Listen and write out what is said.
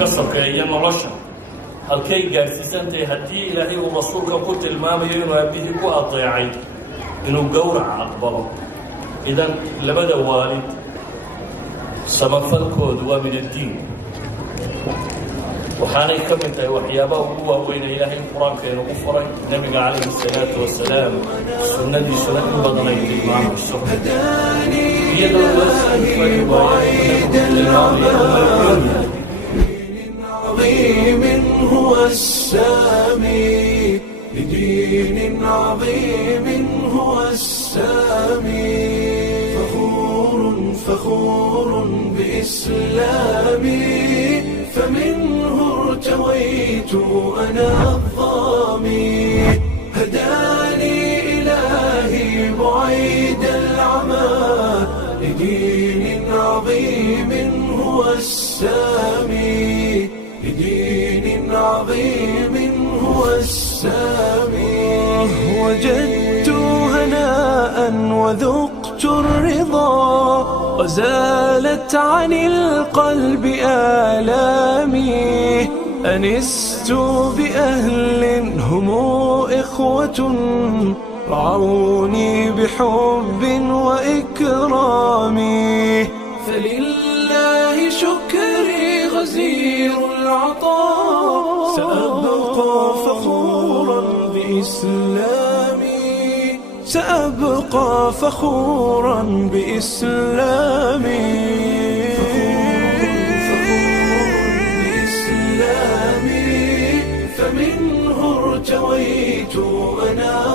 ka sokeeya nolosha halkay gaarsiisantahay haddii ilaahay uu rasuulka ku tilmaamayo inuu aabihii ku adeecay inuu gowraca aqbalo. idan labada waalid samafalkoodu waa min addiin, waxaanay ka mid tahay waxyaabaha ugu waaweyna ilaahay qur-aankeenu ku furay, nebiga calayhi salaatu wasalaam sunnadiisuna in badan ay tilmaamayso. iyadoo loo sii عظيم هو السامي لدين عظيم هو السامي فخور بإسلامي فمنه ارتويت أنا الظامي هداني إلهي بعيد العمى لدين عظيم هو السامي لدين عظيم هو السامي وجدت هناء وذقت الرضا وزالت عن القلب آلامي أنست بأهل هم إخوة رعوني بحب وإكرام فلله شكري غزير العطاء سأبقى فخورا بإسلامي سأبقى فخورا بإسلامي فمنه ارتويت أنا